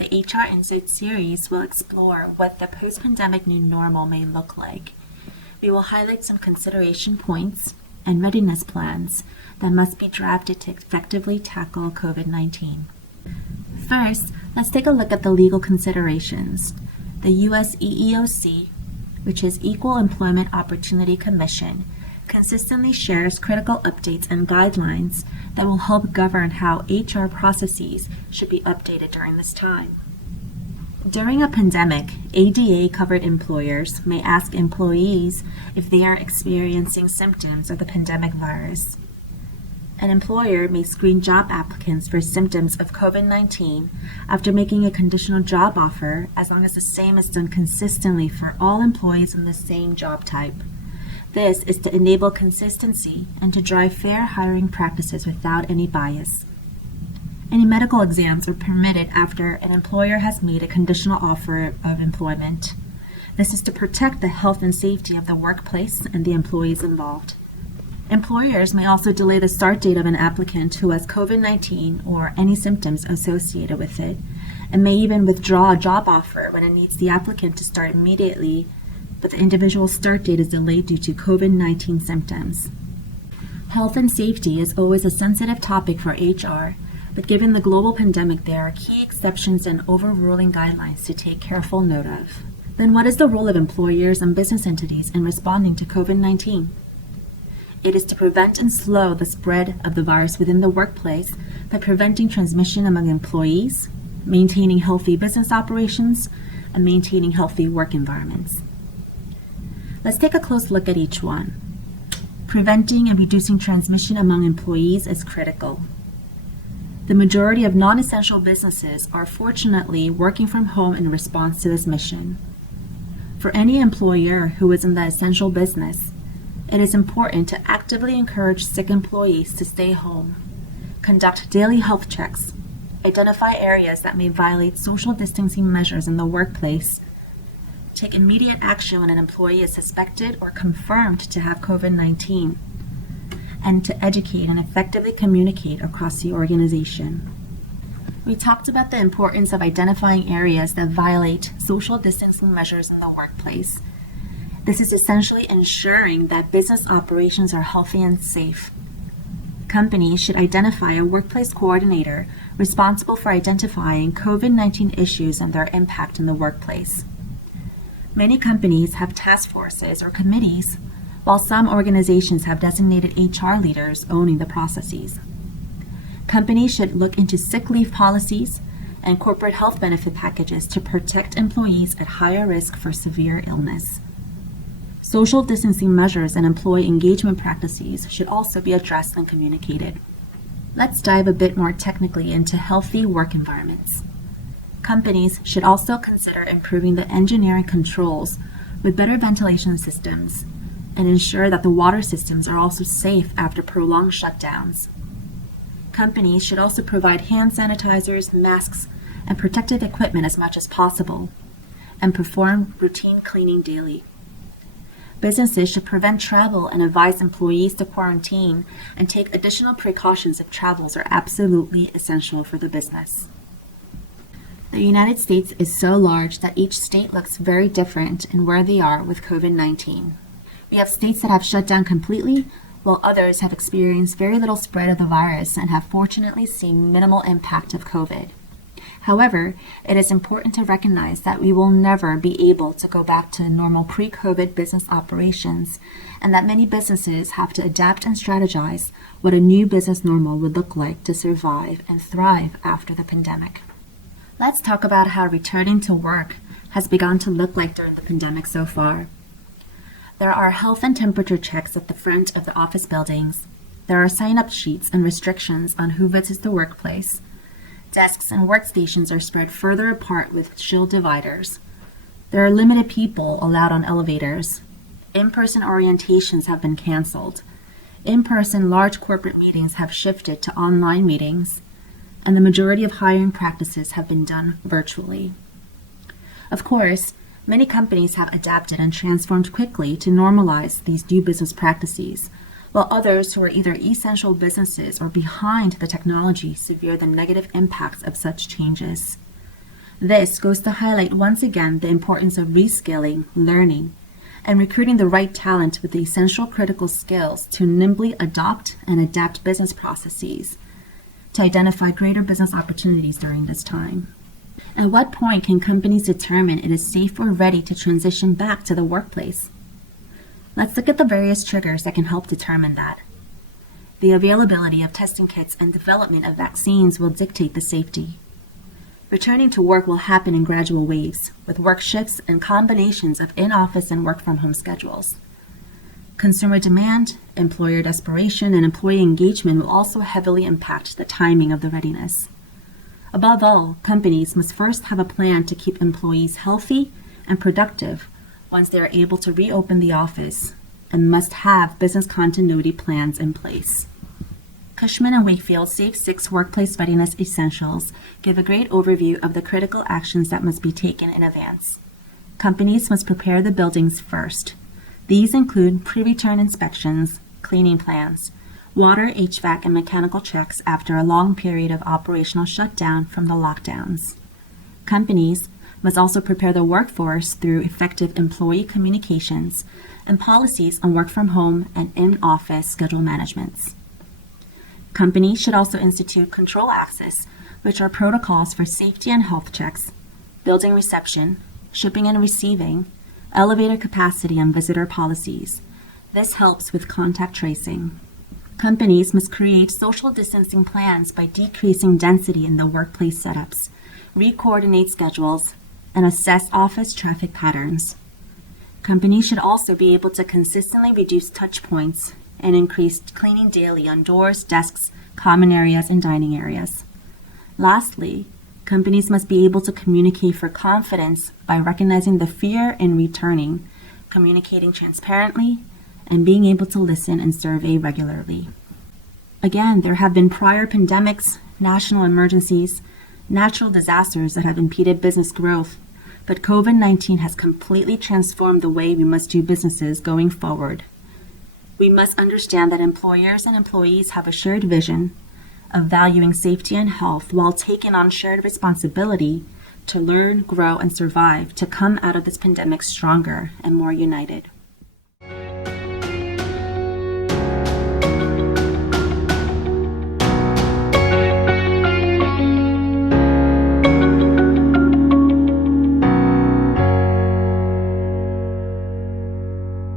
of the HR Insights series will explore what the post-pandemic new normal may look like. We will highlight some consideration points and readiness plans that must be drafted to effectively tackle COVID-19. First, let's take a look at the legal considerations. The US EEOC, which is Equal Employment Opportunity Commission, consistently shares critical updates and guidelines that will help govern how HR processes should be updated during this time. During a pandemic, ADA-covered employers may ask employees if they are experiencing symptoms of the pandemic virus. An employer may screen job applicants for symptoms of COVID-19 after making a conditional job offer, as long as the same is done consistently for all employees in the same job type. This is to enable consistency and to drive fair hiring practices without any bias. Any medical exams are permitted after an employer has made a conditional offer of employment. This is to protect the health and safety of the workplace and the employees involved. Employers may also delay the start date of an applicant who has COVID-19 or any symptoms associated with it, and may even withdraw a job offer when it needs the applicant to start immediately, but the individual's start date is delayed due to COVID-19 symptoms. Health and safety is always a sensitive topic for HR, but given the global pandemic, there are key exceptions and overruling guidelines to take careful note of. Then what is the role of employers and business entities in responding to COVID-19? It is to prevent and slow the spread of the virus within the workplace by preventing transmission among employees, maintaining healthy business operations, and maintaining healthy work environments. Let's take a close look at each one. Preventing and reducing transmission among employees is critical. The majority of non-essential businesses are fortunately working from home in response to this mission. For any employer who is in the essential business, it is important to actively encourage sick employees to stay home, conduct daily health checks, identify areas that may violate social distancing measures in the workplace, take immediate action when an employee is suspected or confirmed to have COVID-19, and to educate and effectively communicate across the organization. We talked about the importance of identifying areas that violate social distancing measures in the workplace. This is essentially ensuring that business operations are healthy and safe. Companies should identify a workplace coordinator responsible for identifying COVID-19 issues and their impact in the workplace. Many companies have task forces or committees, while some organizations have designated HR leaders owning the processes. Companies should look into sick leave policies and corporate health benefit packages to protect employees at higher risk for severe illness. Social distancing measures and employee engagement practices should also be addressed and communicated. Let's dive a bit more technically into healthy work environments. Companies should also consider improving the engineering controls with better ventilation systems and ensure that the water systems are also safe after prolonged shutdowns. Companies should also provide hand sanitizers, masks, and protective equipment as much as possible, and perform routine cleaning daily. Businesses should prevent travel and advise employees to quarantine and take additional precautions if travels are absolutely essential for the business. The United States is so large that each state looks very different in where they are with COVID-19. We have states that have shut down completely, while others have experienced very little spread of the virus and have fortunately seen minimal impact of COVID. However, it is important to recognize that we will never be able to go back to normal pre-COVID business operations, and that many businesses have to adapt and strategize what a new business normal would look like to survive and thrive after the pandemic. Let's talk about how returning to work has begun to look like during the pandemic so far. There are health and temperature checks at the front of the office buildings. There are sign-up sheets and restrictions on who visits the workplace. Desks and workstations are spread further apart with shield dividers. There are limited people allowed on elevators. In-person orientations have been canceled. In-person large corporate meetings have shifted to online meetings, and the majority of hiring practices have been done virtually. Of course, many companies have adapted and transformed quickly to normalize these new business practices, while others who are either essential businesses or behind the technology severe the negative impacts of such changes. This goes to highlight once again the importance of reskilling, learning, and recruiting the right talent with the essential critical skills to nimbly adopt and adapt business processes to identify greater business opportunities during this time. At what point can companies determine it is safe or ready to transition back to the workplace? Let's look at the various triggers that can help determine that. The availability of testing kits and development of vaccines will dictate the safety. Returning to work will happen in gradual waves, with work shifts and combinations of in-office and work-from-home schedules. Consumer demand, employer desperation, and employee engagement will also heavily impact the timing of the readiness. Above all, companies must first have a plan to keep employees healthy and productive once they are able to reopen the office, and must have business continuity plans in place. Cushman & Wakefield's Safe 6 Workplace Readiness Essentials give a great overview of the critical actions that must be taken in advance. Companies must prepare the buildings first. These include pre-return inspections, cleaning plans, water, HVAC, and mechanical checks after a long period of operational shutdown from the lockdowns. Companies must also prepare the workforce through effective employee communications and policies on work-from-home and in-office schedule managements. Companies should also institute control access, which are protocols for safety and health checks, building reception, shipping and receiving, elevator capacity, and visitor policies. This helps with contact tracing. Companies must create social distancing plans by decreasing density in the workplace setups, re-coordinate schedules, and assess office traffic patterns. Companies should also be able to consistently reduce touch points and increase cleaning daily on doors, desks, common areas, and dining areas. Lastly, companies must be able to communicate for confidence by recognizing the fear in returning, communicating transparently, and being able to listen and survey regularly. Again, there have been prior pandemics, national emergencies, natural disasters that have impeded business growth, but COVID-19 has completely transformed the way we must do businesses going forward. We must understand that employers and employees have a shared vision of valuing safety and health while taking on shared responsibility to learn, grow, and survive to come out of this pandemic stronger and more united.